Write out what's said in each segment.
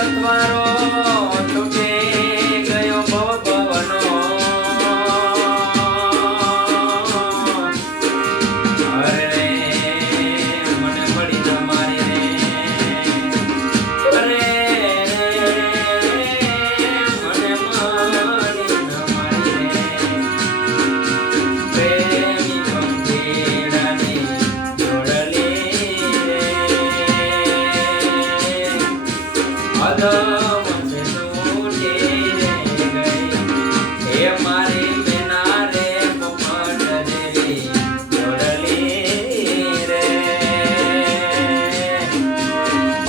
સતવારો છૂટી ગયો ભવનો અરે મને પડી તમારી રે મને મારી તમારી પ્રેમી પંખીડાની જોડલી અદમ છૂટી ગઈ એ મારી બેના રે પોપટ જેવી જોડલી રે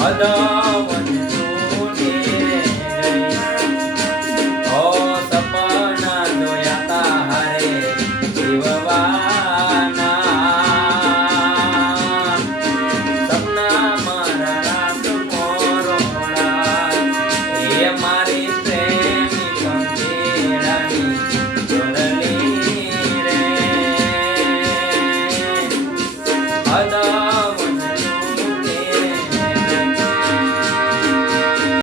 અદમ